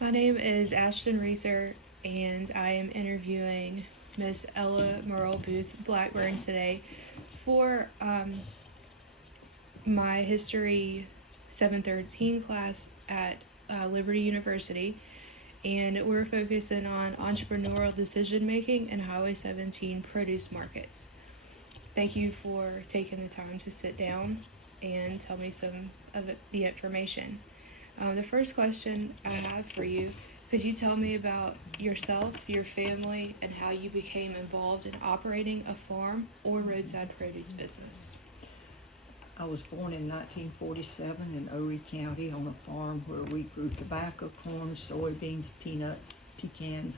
My name is Ashton Reeser, and I am interviewing Miss Ella Merle Booth Blackburn today for my History 713 class at Liberty University. And we're focusing on entrepreneurial decision making in Highway 17 produce markets. Thank you for taking the time to sit down and tell me some of the information. The first question I have for you, could you tell me about yourself, your family, and how you became involved in operating a farm or roadside produce business? I was born in 1947 in Erie County on a farm where we grew tobacco, corn, soybeans, peanuts, pecans,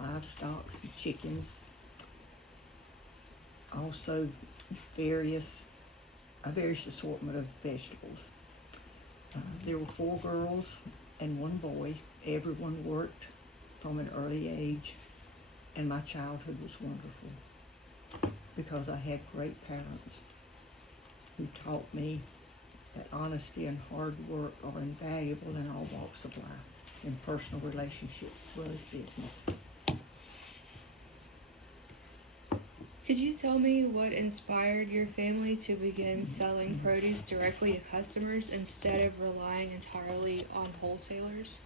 livestock, and chickens. Also various assortment of vegetables. There were 4 girls and 1 boy. Everyone worked from an early age, and my childhood was wonderful because I had great parents who taught me that honesty and hard work are invaluable in all walks of life, in personal relationships as well as business. Could you tell me what inspired your family to begin selling produce directly to customers instead of relying entirely on wholesalers?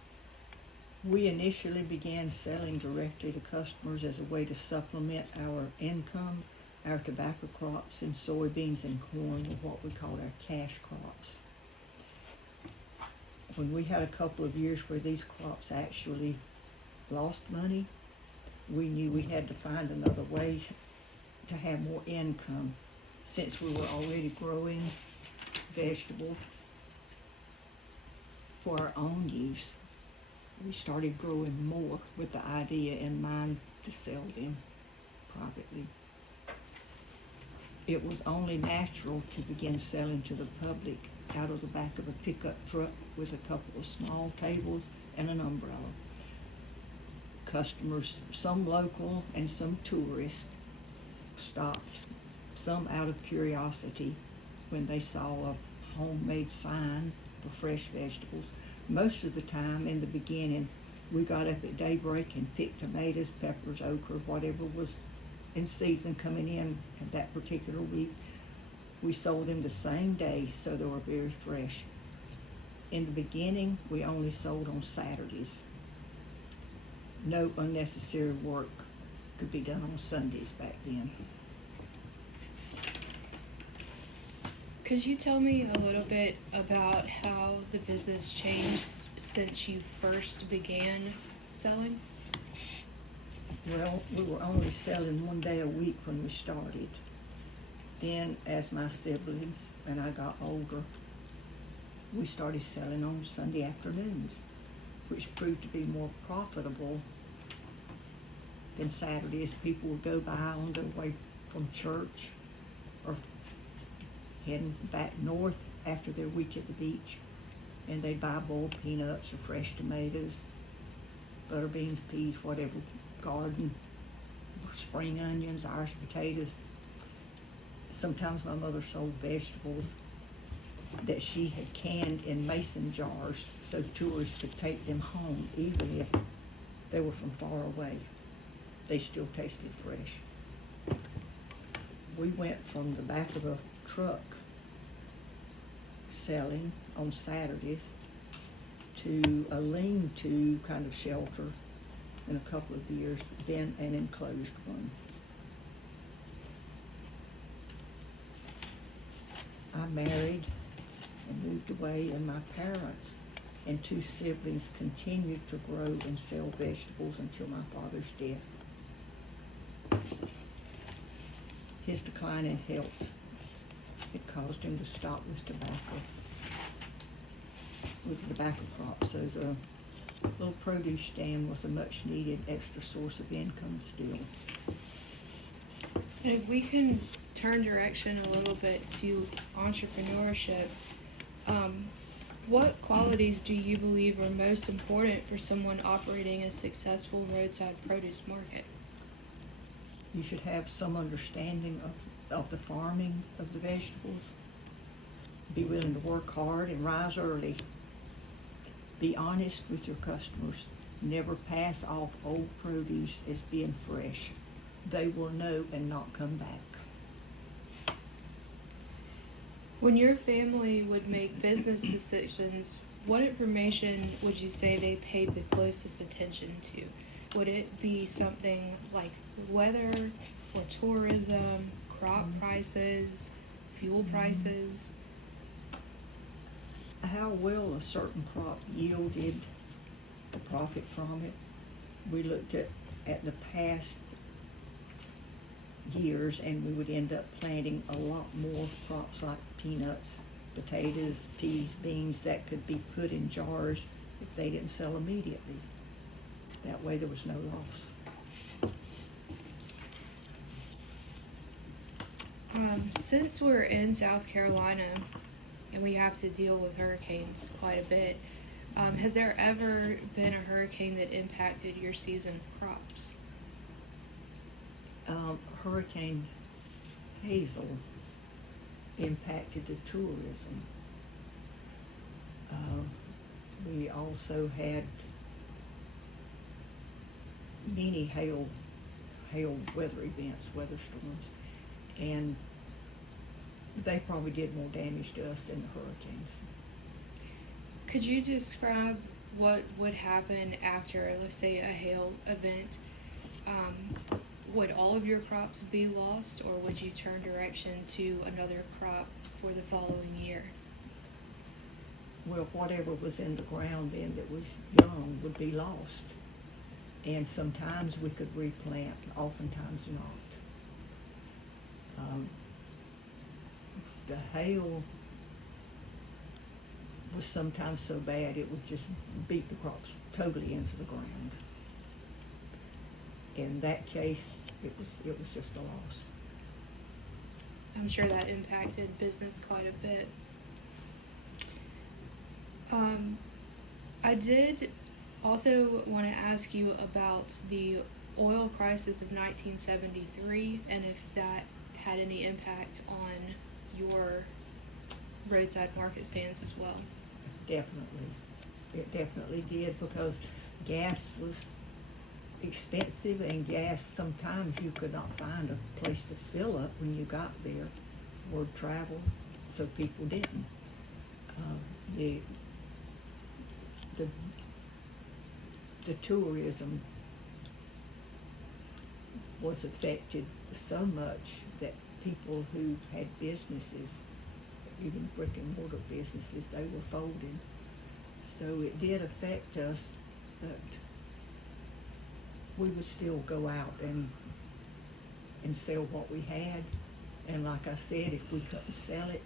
We initially began selling directly to customers as a way to supplement our income. Our tobacco crops and soybeans and corn were what we called our cash crops. When we had a couple of years where these crops actually lost money, we knew we had to find another way to have more income. Since we were already growing vegetables for our own use, we started growing more with the idea in mind to sell them privately. It was only natural to begin selling to the public out of the back of a pickup truck with a couple of small tables and an umbrella. Customers, some local and some tourists, stopped, some out of curiosity when they saw a homemade sign for fresh vegetables. Most of the time in the beginning, we got up at daybreak and picked tomatoes, peppers, okra, whatever was in season coming in that particular week. We sold them the same day, so they were very fresh. In the beginning, we only sold on Saturdays. No unnecessary work could be done on Sundays back then. Could you tell me a little bit about how the business changed since you first began selling? Well, we were only selling 1 day a week when we started. Then, as my siblings and I got older, we started selling on Sunday afternoons, which proved to be more profitable than Saturdays. People would go by on their way from church or heading back north after their week at the beach, and they'd buy boiled peanuts or fresh tomatoes, butter beans, peas, whatever, garden, spring onions, Irish potatoes. Sometimes my mother sold vegetables that she had canned in mason jars so tourists could take them home even if they were from far away. They still tasted fresh. We went from the back of a truck selling on Saturdays to a lean-to kind of shelter in a couple of years, then an enclosed one. I married and moved away, and my parents and 2 siblings continued to grow and sell vegetables until my father's death. His decline in health, it caused him to stop with tobacco crops, so the little produce stand was a much needed extra source of income still. And if we can turn direction a little bit to entrepreneurship, what qualities do you believe are most important for someone operating a successful roadside produce market? You should have some understanding of the farming of the vegetables. Be willing to work hard and rise early. Be honest with your customers. Never pass off old produce as being fresh. They will know and not come back. When your family would make business decisions, what information would you say they paid the closest attention to? Would it be something like weather or tourism, crop prices, fuel prices? How well a certain crop yielded, the profit from it. We looked at the past years, and we would end up planting a lot more crops like peanuts, potatoes, peas, beans that could be put in jars if they didn't sell immediately. That way there was no loss. Since we're in South Carolina and we have to deal with hurricanes quite a bit, has there ever been a hurricane that impacted your season of crops? Hurricane Hazel impacted the tourism. We also had many hail weather events, weather storms, and they probably did more damage to us than the hurricanes. Could you describe what would happen after, let's say, a hail event? Would all of your crops be lost, or would you turn direction to another crop for the following year? Well, whatever was in the ground then that was young would be lost. And sometimes we could replant, oftentimes not. The hail was sometimes so bad it would just beat the crops totally into the ground. In that case, it was just a loss. I'm sure that impacted business quite a bit. I did also want to ask you about the oil crisis of 1973 and if that had any impact on your roadside market stands as well. Definitely. It definitely did, because gas was expensive, and gas, sometimes you could not find a place to fill up when you got there. Word traveled, so people didn't. The tourism was affected so much that people who had businesses, even brick and mortar businesses, they were folding. So it did affect us, but we would still go out and sell what we had. And like I said, if we couldn't sell it,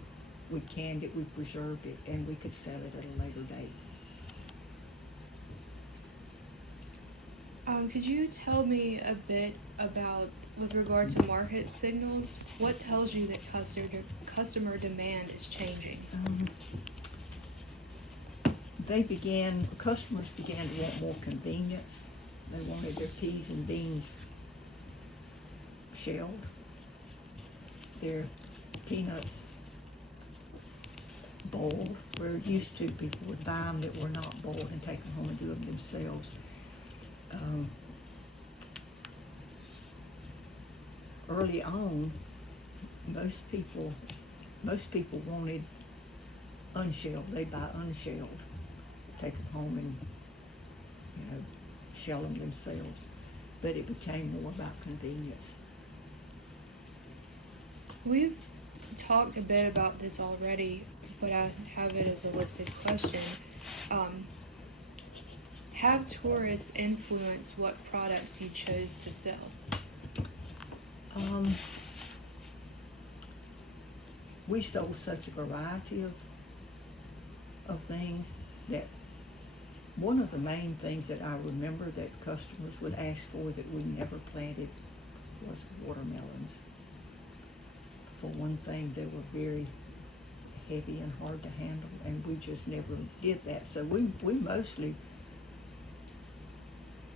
we canned it, we preserved it, and we could sell it at a later date. Could you tell me a bit about, with regard to market signals, what tells you that customer demand is changing? Customers began to want more convenience. They wanted their peas and beans shelled, their peanuts boiled, where used to people would buy them that were not boiled and take them home and do them themselves. Early on, most people wanted unshelled. They buy unshelled, take them home and shell them themselves. But it became more about convenience. We've talked a bit about this already, but I have it as a listed question. Have tourists influenced what products you chose to sell? We sold such a variety of things that one of the main things that I remember that customers would ask for that we never planted was watermelons. For one thing, they were very heavy and hard to handle, and we just never did that. So we mostly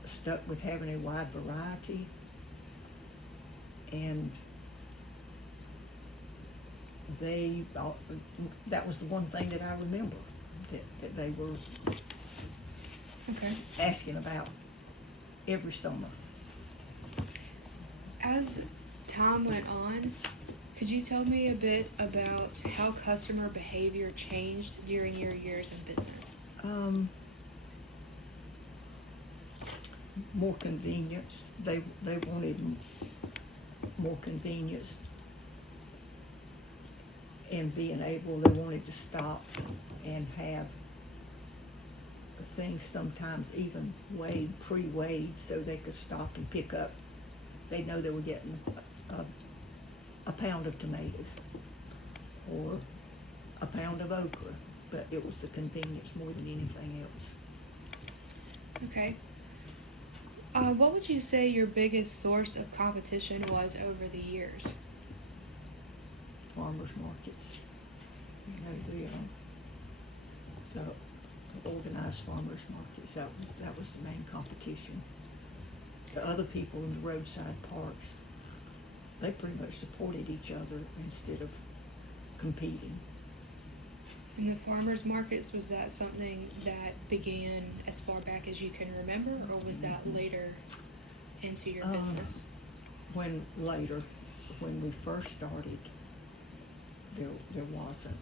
stuck with having a wide variety, and that was the one thing that I remember, that they were Okay. asking about every summer. As time went on, could you tell me a bit about how customer behavior changed during your years in business? More convenience. They wanted more convenience in being able. They wanted to stop and have things sometimes even pre-weighed, so they could stop and pick up. They know they were getting a pound of tomatoes or a pound of okra, but it was the convenience more than anything else. Okay. What would you say your biggest source of competition was over the years? Farmers markets, the organized farmers markets. That was the main competition. The other people in the roadside parks, they pretty much supported each other instead of competing. In the farmers markets, was that something that began as far back as you can remember, or was that later into your business? When we first started, there wasn't,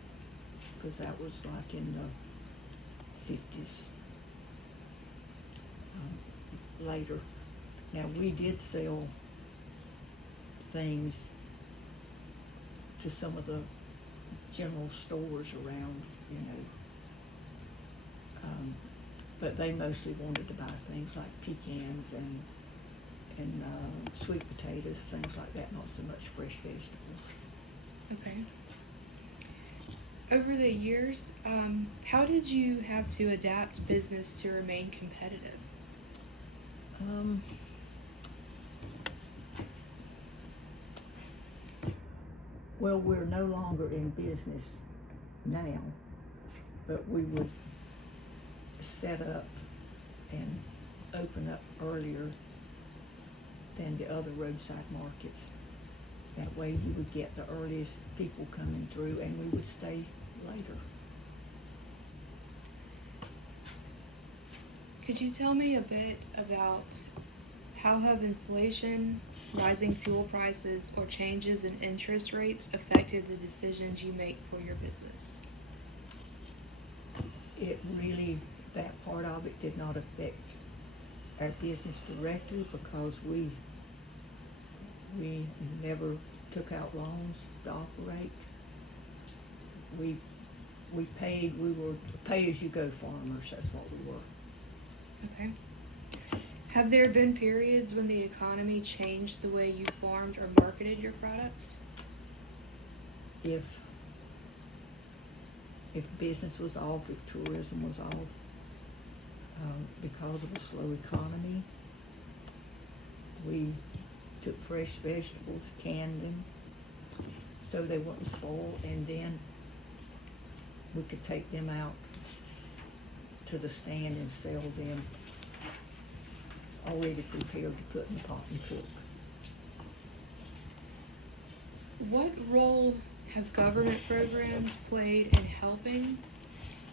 because that was like in the 50s. Later, now we did sell things to some of the general stores around, but they mostly wanted to buy things like pecans and sweet potatoes, things like that, not so much fresh vegetables. Okay. Over the years, how did you have to adapt business to remain competitive? Well, we're no longer in business now, but we would set up and open up earlier than the other roadside markets. That way we would get the earliest people coming through, and we would stay later. Could you tell me a bit about how have inflation, rising fuel prices, or changes in interest rates affected the decisions you make for your business? It really, that part of it did not affect our business directly, because we never took out loans to operate. We were pay-as-you-go farmers, that's what we were. Okay. Have there been periods when the economy changed the way you farmed or marketed your products? If business was off, if tourism was off, because of a slow economy, we took fresh vegetables, canned them, so they wouldn't spoil, and then we could take them out to the stand and sell them already prepared to put in the pot and cook. What role have government programs played in helping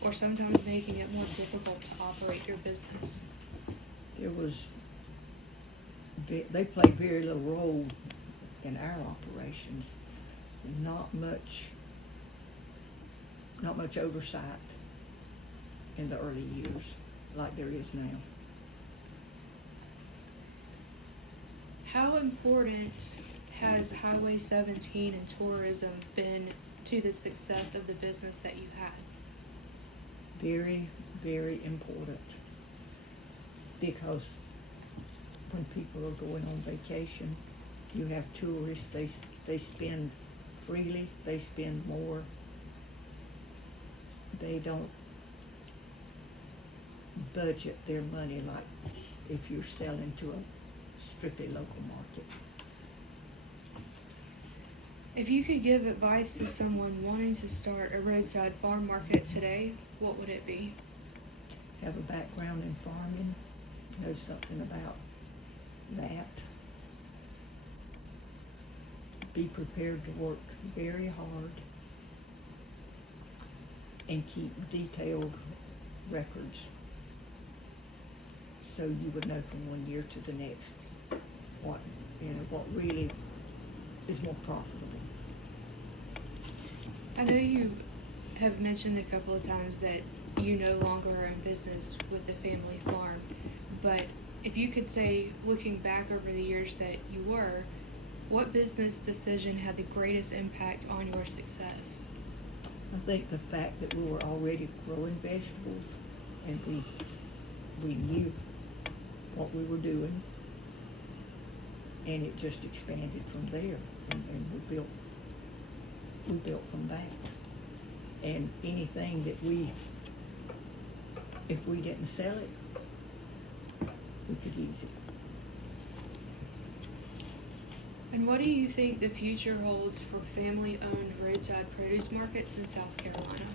or sometimes making it more difficult to operate your business? They played very little role in our operations. Not much oversight in the early years like there is now. How important has Highway 17 and tourism been to the success of the business that you had? Very, very important, because when people are going on vacation, you have tourists, they spend freely, they spend more. They don't budget their money like if you're selling to a strictly local market. If you could give advice to someone wanting to start a roadside farm market today, what would it be? Have a background in farming, know something about that. Be prepared to work very hard and keep detailed records so you would know from one year to the next what, what really is more profitable. I know you have mentioned a couple of times that you no longer are in business with the family farm, but if you could say, looking back over the years that you were, what business decision had the greatest impact on your success? I think the fact that we were already growing vegetables and we knew what we were doing, and it just expanded from there, and we built from that. And anything that if we didn't sell it, we could use it. And what do you think the future holds for family-owned roadside produce markets in South Carolina?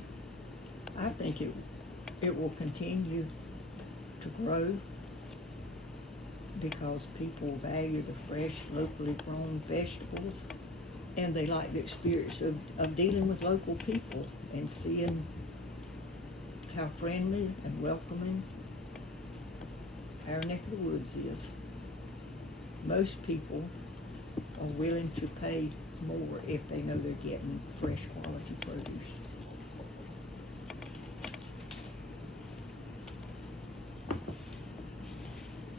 I think it will continue to grow because people value the fresh, locally grown vegetables, and they like the experience of dealing with local people and seeing how friendly and welcoming our neck of the woods is. Most people are willing to pay more if they know they're getting fresh quality produce.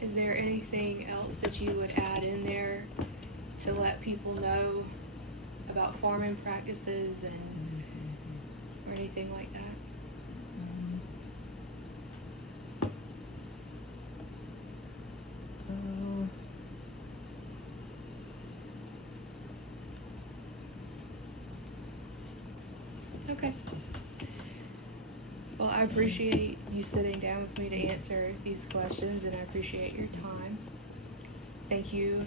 Is there anything else that you would add in there to let people know about farming practices and or anything like that? Okay. Well, I appreciate you sitting down with me to answer these questions, and I appreciate your time. Thank you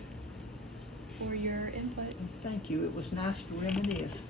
for your input. Thank you. It was nice to reminisce.